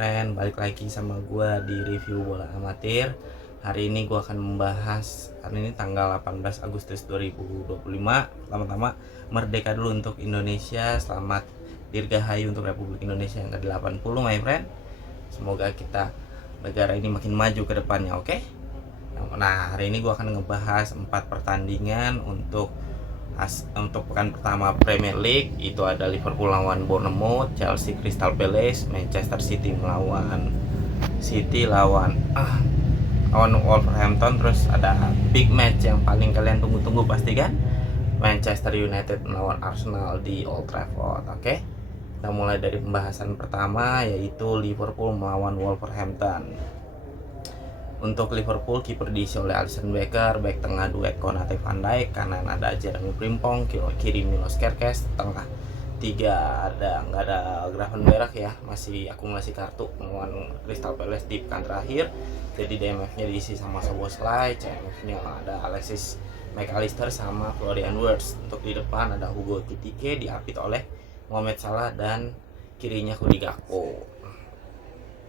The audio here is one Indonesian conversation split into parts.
friend, balik lagi sama gue di review bola amatir. Hari ini gue akan membahas, hari ini tanggal 18 Agustus 2025. Pertama-tama, merdeka dulu untuk Indonesia. Selamat dirgahayu untuk Republik Indonesia yang ke-80, my friend. Semoga kita, negara ini makin maju ke depannya, oke? Nah, hari ini gue akan ngebahas 4 pertandingan untuk pekan pertama Premier League. Itu ada Liverpool lawan Bournemouth, Chelsea Crystal Palace, Manchester City melawan lawan Wolverhampton. Terus ada big match yang paling kalian tunggu-tunggu pasti kan, Manchester United melawan Arsenal di Old Trafford. Oke, kita mulai dari pembahasan pertama, yaitu Liverpool melawan Wolverhampton. Untuk Liverpool, kiper diisi oleh Alisson Becker, back tengah duet Konate Van Dijk, kanan ada Jeremy Frimpong, kiri Milos Kerkez, tengah nggak ada Gravenberch ya, masih akumulasi kartu melawan Crystal Palace di pekan terakhir. Jadi DMF-nya diisi sama Szoboszlai, CMF-nya ada Alexis McAllister sama Florian Wirtz. Untuk di depan ada Hugo Ekitike diapit oleh Mohamed Salah dan kirinya Cody Gakpo.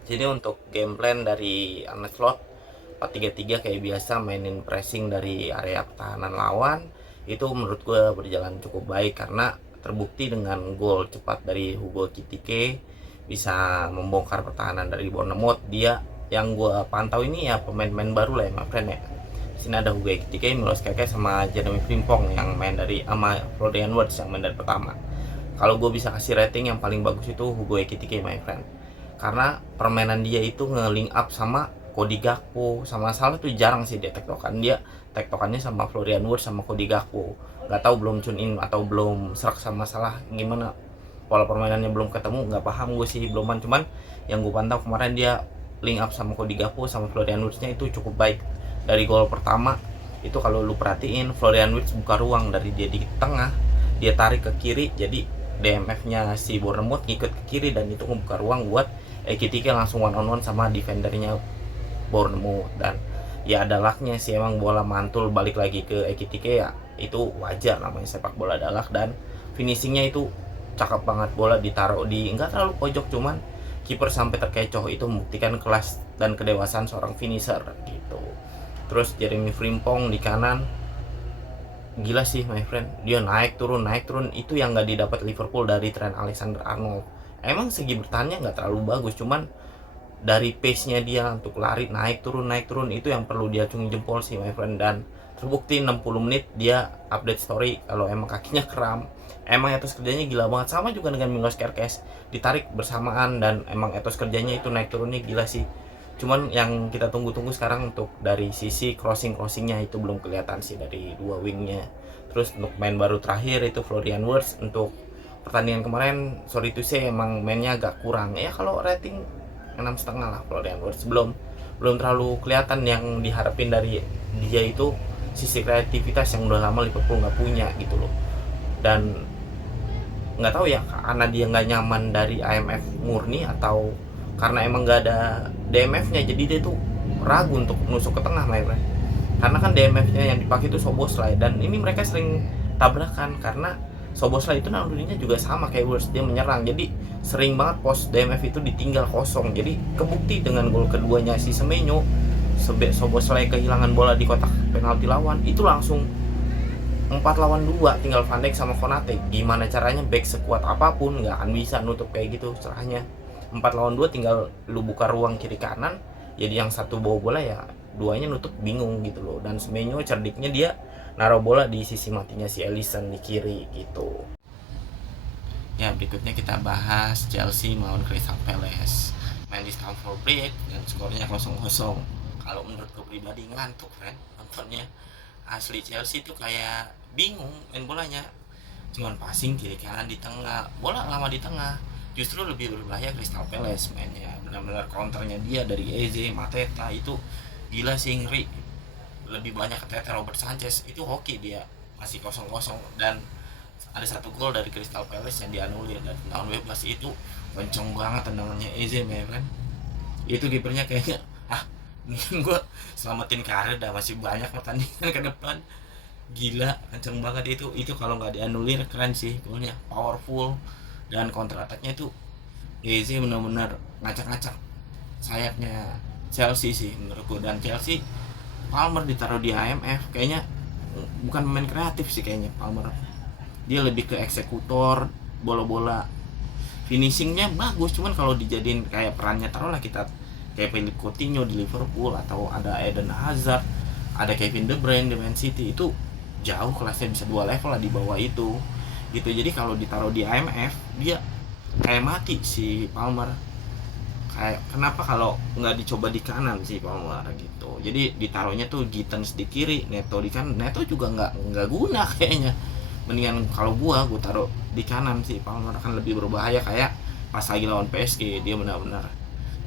Jadi untuk game plan dari Arne Slot 4-3-3 kayak biasa, mainin pressing dari area pertahanan lawan. Itu menurut gue berjalan cukup baik karena terbukti dengan gol cepat dari Hugo Ekitike bisa membongkar pertahanan dari Bournemouth. Dia yang gue pantau ini ya pemain-pemain baru lah ya, my friend ya. Sini ada Hugo Ekitike, Milos Kerkez sama Jeremy Frimpong yang main dari, sama Florian Wirtz yang main dari pertama. Kalau gue bisa kasih rating, yang paling bagus itu Hugo Ekitike, my friend, karena permainan dia itu nge-link up sama Cody Gakpo. Sama Salah tuh jarang sih dia tektokan. Dia tektokannya sama Florian Wirtz sama Cody Gakpo. Gak tahu belum tune in atau belum serak sama Salah gimana, pola permainannya belum ketemu, nggak paham gue sih beluman. Cuman yang gue pantau kemarin dia link up sama Cody Gakpo sama Florian Wirtz-nya itu cukup baik. Dari gol pertama itu kalau lu perhatiin, Florian Wirtz buka ruang dari dia di tengah, dia tarik ke kiri, jadi DMF-nya si Bournemouth ngikut ke kiri dan itu membuka ruang buat Ekitike langsung one on one sama defendernya Bournemouth. Dan ya ada lucknya sih, emang bola mantul balik lagi ke Ekitike ya, itu wajar, namanya sepak bola ada luck. Dan finishingnya itu cakep banget, bola ditaruh di nggak terlalu pojok, cuman kiper sampai terkecoh. Itu membuktikan kelas dan kedewasaan seorang finisher gitu. Terus Jeremy Frimpong di kanan, gila sih my friend, dia naik turun itu yang nggak didapat Liverpool dari Trent Alexander-Arnold. Emang segi bertahannya nggak terlalu bagus, cuman dari pace-nya dia untuk lari naik turun itu yang perlu diacungi jempol sih my friend. Dan terbukti 60 menit dia update story kalau emang kakinya kram. Emang etos kerjanya gila banget, sama juga dengan Milos Kerkez, ditarik bersamaan dan emang etos kerjanya itu naik turunnya gila sih. Cuman yang kita tunggu-tunggu sekarang untuk dari sisi crossingnya itu belum kelihatan sih dari dua wingnya. Terus untuk main baru terakhir itu Florian Wirtz. Untuk pertandingan kemarin sorry to say emang mainnya agak kurang ya, kalau rating 6,5 lah. Florian Wirtz belum terlalu kelihatan yang diharapin dari dia, itu sisi kreativitas yang udah lama Liverpool nggak punya gitu loh. Dan nggak tahu ya, karena dia nggak nyaman dari IMF murni atau karena emang nggak ada DMF-nya, jadi dia tuh ragu untuk menusuk ke tengah, my friend. Karena kan DMF-nya yang dipakai itu Szoboszlai, dan ini mereka sering tabrakan karena Szoboszlai itu nalurinya juga sama kayak Wirtz, dia menyerang. Jadi sering banget pos DMF itu ditinggal kosong. Jadi kebukti dengan gol keduanya si Semenyo, Szoboszlai kehilangan bola di kotak penalti lawan, itu langsung 4 lawan 2, tinggal Van Dijk sama Konate. Gimana caranya back sekuat apapun nggak akan bisa nutup kayak gitu serahnya. 4 lawan 2 tinggal lu buka ruang kiri kanan, jadi yang satu bawa bola ya duanya nutup, bingung gitu loh. Dan Semenyo cerdiknya dia naruh bola di sisi matinya si Alisson di kiri gitu. Ya, berikutnya kita bahas Chelsea melawan Crystal Palace. Main di Stamford Bridge dan skornya 0-0. Kalau menurut gue pribadi ngantuk kan nontonnya. Asli Chelsea tuh kayak bingung main bolanya. Cuman passing kiri kanan di tengah, bola lama di tengah. Justru lebih berbahaya Crystal Palace mainnya. Benar-benar counternya dia dari Eze, Mateta itu gila sih, ngeri. Lebih banyak ke Tete Robert Sanchez, itu hoki dia masih 0-0. Dan ada satu gol dari Crystal Palace yang dianulir dan tendangan bebas itu kenceng banget tendangannya Eze, kan. Itu kipernya kayaknya mungkin gue selamatin karir dah, masih banyak pertandingan ke depan. Gila kenceng banget itu kalau nggak dianulir keren sih golnya, powerful. Dan counter attack-nya itu Eze benar-benar ngacak-ngacak sayapnya Chelsea sih menurutku. Dan Chelsea, Palmer ditaruh di IMF kayaknya bukan pemain kreatif sih kayaknya Palmer. Dia lebih ke eksekutor bola-bola, finishingnya bagus, cuman kalau dijadiin kayak perannya taruhlah kita kayak Philippe Coutinho di Liverpool, atau ada Eden Hazard, ada Kevin De Bruyne di Man City, itu jauh kelasnya, bisa 2 level lah di bawah itu gitu. Jadi kalau ditaruh di IMF dia kayak mati si Palmer. Kayak kenapa kalau nggak dicoba di kanan sih Palmer gitu. Jadi ditaruhnya tuh Gittens di kiri, Neto di kanan. Neto juga nggak guna kayaknya. Mendingan kalau gua taruh di kanan sih Palmer, kan lebih berbahaya. Kayak pas lagi lawan PSG dia benar-benar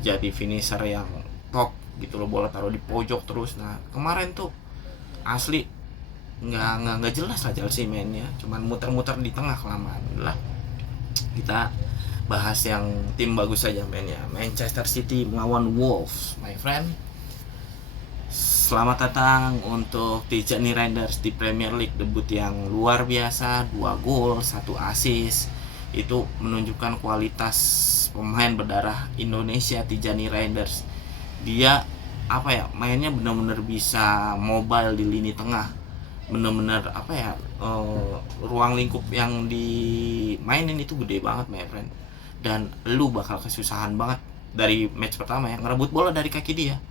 jadi finisher yang top gitu loh, bola taruh di pojok terus. Nah kemarin tuh asli nggak jelas lah Chelsea mainnya, cuman muter-muter di tengah kelamaan lah. Kita bahas yang tim bagus saja mainnya. Manchester City melawan Wolves, my friend. Selamat datang untuk Tijani Reinders di Premier League, debut yang luar biasa, 2 gol, 1 assist. Itu menunjukkan kualitas pemain berdarah Indonesia, Tijani Reinders. Dia apa ya, mainnya benar-benar bisa mobile di lini tengah. Benar-benar apa ya, ruang lingkup yang dimainin itu gede banget, my friend. Dan lu bakal kesusahan banget dari match pertama ya, ngerebut bola dari kaki dia.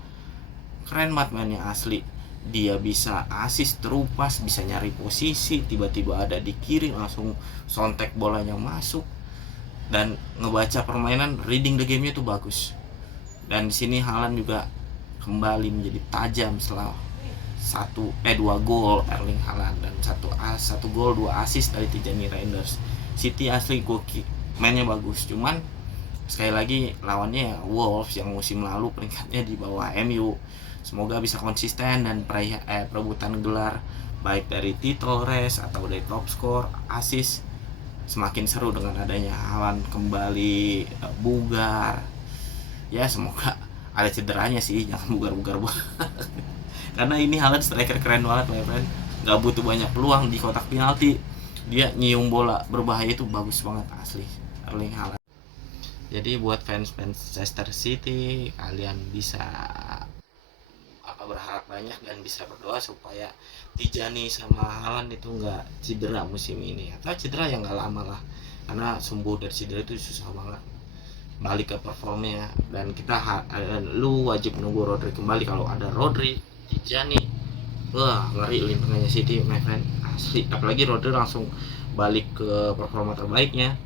Keren banget mainnya asli. Dia bisa assist terupas, bisa nyari posisi, tiba-tiba ada di kiri langsung sontek bolanya masuk. Dan ngebaca permainan, reading the game-nya tuh bagus. Dan di sini Haaland juga kembali menjadi tajam setelah 2 gol Erling Haaland dan 1 gol 2 assist dari Tijani Reinders. City asli mainnya bagus, cuman sekali lagi lawannya Wolves yang musim lalu peringkatnya di bawah MU. Semoga bisa konsisten dan perebutan gelar baik dari title race atau dari top score, assist semakin seru dengan adanya Haaland kembali bugar. Ya semoga ada cederanya sih, jangan bugar-bugar karena ini Haaland striker keren banget, my friend. Gak butuh banyak peluang di kotak penalti, dia nyium bola berbahaya itu bagus banget asli Erling Haaland. Jadi buat fans Manchester City, kalian bisa berharap banyak dan bisa berdoa supaya Tijani sama Haaland itu nggak cedera musim ini, atau cedera yang nggak lama lah, karena sembuh dari cedera itu susah banget balik ke performnya. Dan lu wajib nunggu Rodri kembali. Kalau ada Rodri, Tijani, wah ngeri lini tengahnya City, my friend, asli. Apalagi Rodri langsung balik ke performa terbaiknya,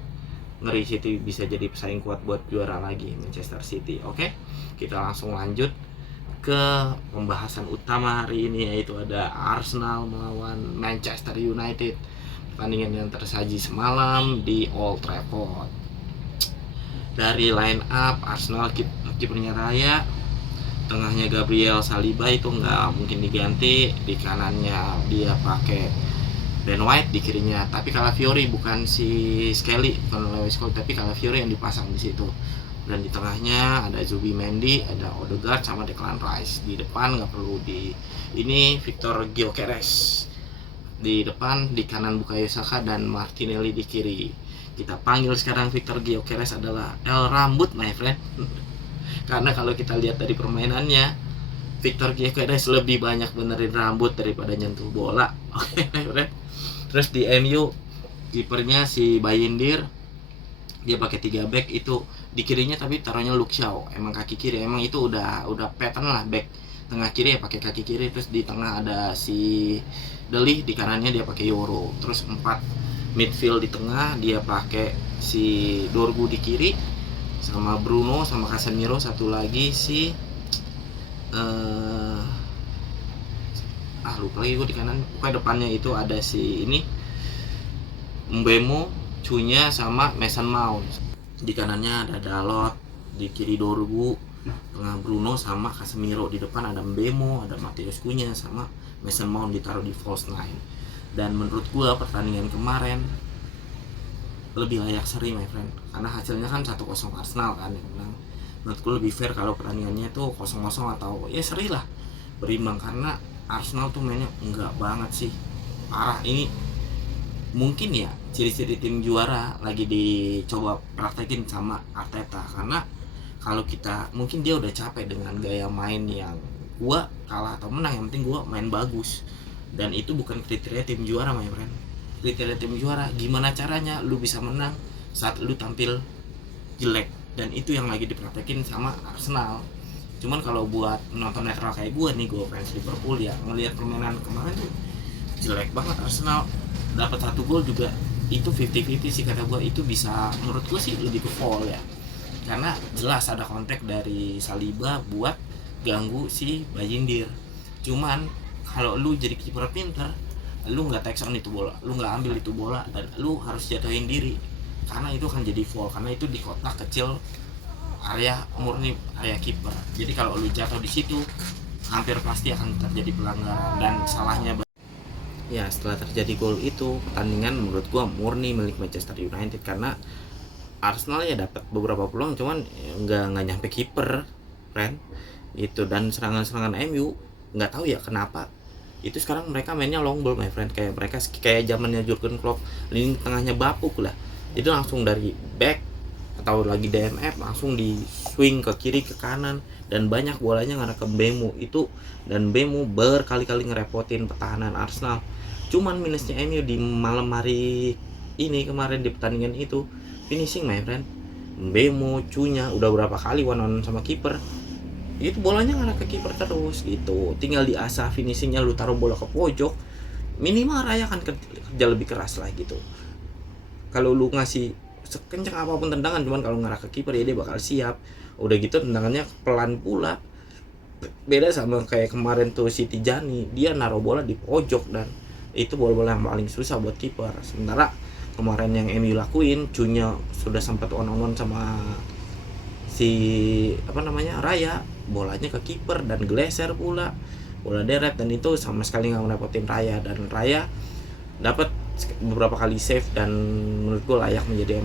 ngeri. City bisa jadi pesaing kuat buat juara lagi Manchester City. Oke, kita langsung lanjut ke pembahasan utama hari ini, yaitu ada Arsenal melawan Manchester United, pertandingan yang tersaji semalam di Old Trafford. Dari line up Arsenal, kipernya Raya, tengahnya Gabriel Saliba itu nggak mungkin diganti, di kanannya dia pakai Ben White, di kirinya tapi Calafiori, bukan si Skelly, bukan Lewis Cole, tapi Calafiori yang dipasang di situ. Dan di tengahnya ada Zubimendi, ada Odegaard sama Declan Rice. Di depan nggak perlu ini Victor Gyökeres di depan, di kanan Bukayo Saka dan Martinelli di kiri. Kita panggil sekarang Victor Gyökeres adalah El Rambut, my friend. Karena kalau kita lihat dari permainannya, Victor Gyökeres lebih banyak benerin rambut daripada nyentuh bola. Oke, my friend. Terus di MU kipernya si Bayindir, dia pakai 3 back itu. Di kirinya tapi taruhnya Luke Shaw, emang kaki kiri, emang itu udah pattern lah, back tengah kiri ya pakai kaki kiri. Terus di tengah ada si Deli, di kanannya dia pakai Yoro. Terus 4 midfield di tengah dia pakai si Dorgu di kiri sama Bruno sama Casemiro, satu lagi si lupa lagi gue di kanan. Pokoknya depannya itu ada si ini Mbemo, Cunya sama Mason Mount. Di kanannya ada Dalot, di kiri Dorgu, tengah Bruno sama Casemiro. Di depan ada Mbemo, ada Mateus Cunha sama Mason Mount ditaruh di false nine. Dan menurut gue pertandingan kemarin lebih layak seri, my friend, karena hasilnya kan 1-0 Arsenal kan yang menang. Menurut gue lebih fair kalau pertandingannya itu 0-0 atau ya seri lah, berimbang. Karena Arsenal tuh mainnya enggak banget sih, parah. Ini mungkin ya ciri-ciri tim juara lagi dicoba praktekin sama Arteta. Karena kalau kita, mungkin dia udah capek dengan gaya main yang gua kalah atau menang, yang penting gua main bagus. Dan itu bukan kriteria tim juara, my friend. Kriteria tim juara gimana caranya lu bisa menang saat lu tampil jelek, dan itu yang lagi dipraktekin sama Arsenal. Cuman kalau buat nonton netral kayak gue nih, gue fans Liverpool ya, ngelihat permainan kemarin tuh jelek banget Arsenal. Dapat 1 gol juga itu 50-50 sih kata gue. Itu bisa, menurut gue sih lebih ke foul ya, karena jelas ada kontak dari Saliba buat ganggu si Bayindir. Cuman kalau lu jadi kiper pinter, lu nggak take on itu bola, lu nggak ambil itu bola, dan lu harus jatuhin diri, karena itu akan jadi foul, karena itu di kotak kecil area murni area kiper. Jadi kalau lu jatuh di situ hampir pasti akan terjadi pelanggaran. Dan salahnya ya, setelah terjadi gol itu, pertandingan menurut gua murni milik Manchester United, karena Arsenal ya dapat beberapa peluang, cuman nggak nyampe kiper, friend. Itu, dan serangan-serangan MU nggak tahu ya kenapa itu sekarang mereka mainnya long ball, my friend. Kayak mereka kayak zamannya Jurgen Klopp, lini tengahnya bapuk lah. Itu langsung dari back atau lagi DMF langsung di swing ke kiri ke kanan, dan banyak bolanya ngarah ke Bemu itu, dan Bemu berkali-kali ngerepotin pertahanan Arsenal. Cuman minusnya MU di malam hari ini kemarin di pertandingan itu finishing, my friend. Bemu Cunya udah berapa kali one on sama kiper, itu bolanya ngarah ke kiper terus gitu. Tinggal diasah finishingnya, lu taruh bola ke pojok, minimal Raya kan kerja lebih keras lah gitu. Kalau lu ngasih sekencang apapun tendangan, cuman kalau ngarah ke kiper ya dia bakal siap. Udah gitu tendangannya pelan pula. Beda sama kayak kemarin tuh si Tijani, dia naruh bola di pojok, dan itu bola-bola yang paling susah buat kiper. Sementara kemarin yang MU lakuin, Cunya sudah sempat one on one sama si Raya, bolanya ke kiper dan geser pula, bola deret, dan itu sama sekali nggak ngerepotin Raya. Dan Raya dapat beberapa kali save, dan menurut gue layak menjadi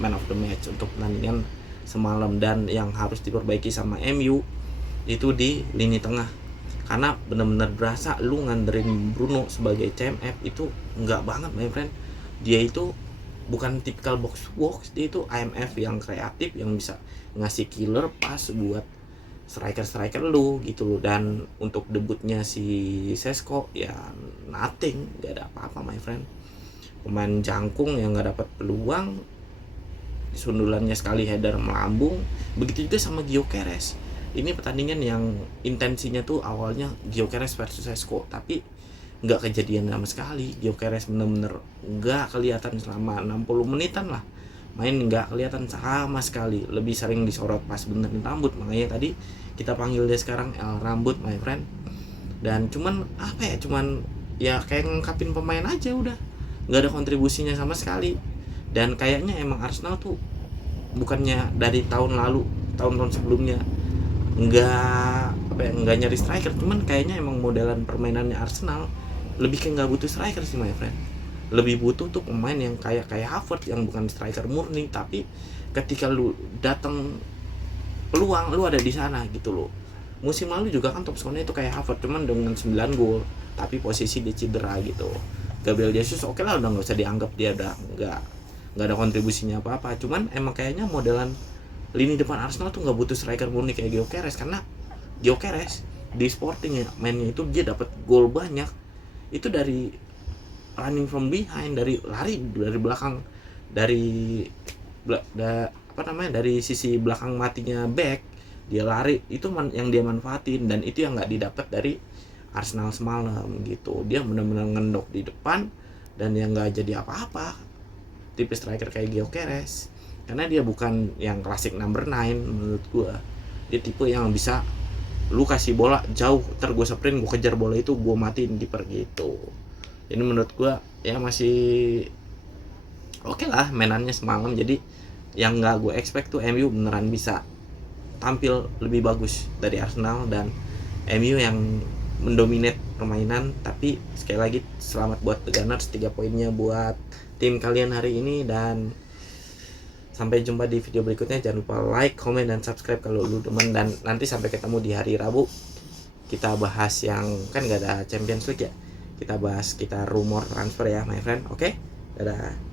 man of the match untuk pertandingan semalam. Dan yang harus diperbaiki sama MU itu di lini tengah, karena benar-benar berasa lu nganderin Bruno sebagai CMF itu nggak banget, my friend. Dia itu bukan tipikal box to box, dia itu IMF yang kreatif, yang bisa ngasih killer pas buat striker lu gitu loh. Dan untuk debutnya si Sesko ya nothing, nggak ada apa-apa, my friend. Pemain jangkung yang nggak dapat peluang, sundulannya sekali header melambung. Begitu juga sama Gyökeres. Ini pertandingan yang intensinya tuh awalnya Gyökeres versus Sesko, tapi nggak kejadian sama sekali. Gyökeres bener-bener nggak kelihatan selama 60 menitan lah main, nggak kelihatan sama sekali. Lebih sering disorot pas benerin rambut, makanya tadi kita panggil dia sekarang El Rambut, my friend. Dan cuman cuman ya kayak ngengkapin pemain aja, udah nggak ada kontribusinya sama sekali. Dan kayaknya emang Arsenal tuh bukannya dari tahun lalu, tahun-tahun sebelumnya nggak nyari striker, cuman kayaknya emang modelan permainannya Arsenal lebih kayak nggak butuh striker sih, my friend. Lebih butuh tuh pemain yang kayak Havertz, yang bukan striker murni, tapi ketika lu datang peluang lu ada di sana gitu loh. Musim lalu juga kan top skornya itu kayak Havertz, cuman dengan 9 gol, tapi posisi dia cedera gitu. Gabriel Jesus oke lah, udah nggak usah dianggap, dia udah nggak ada kontribusinya apa-apa. Cuman emang kayaknya modelan lini depan Arsenal tuh nggak butuh striker murni kayak Gyökeres, karena Gyökeres di Sporting ya mainnya itu dia dapat gol banyak itu dari running from behind, dari lari dari belakang, dari dari sisi belakang matinya back, dia lari itu yang dia manfaatin. Dan itu yang nggak didapat dari Arsenal semalam gitu. Dia benar-benar ngendok di depan, dan yang nggak jadi apa-apa tipe striker kayak Gyökeres, karena dia bukan yang klasik number 9 menurut gua. Dia tipe yang bisa lu kasih bola jauh, ntar gue sprint, gue kejar bola itu, gue matiin kiper gitu. Jadi menurut gue ya masih oke lah mainannya semalam. Jadi yang nggak gue expect tuh MU beneran bisa tampil lebih bagus dari Arsenal, dan MU yang mendominate permainan. Tapi sekali lagi selamat buat The Gunners, 3 poinnya buat tim kalian hari ini. Dan sampai jumpa di video berikutnya. Jangan lupa like, comment, dan subscribe kalau lu demen. Dan nanti sampai ketemu di hari Rabu, kita bahas yang kan gak ada Champions League ya, kita bahas rumor transfer ya, my friend. Oke? Dadah.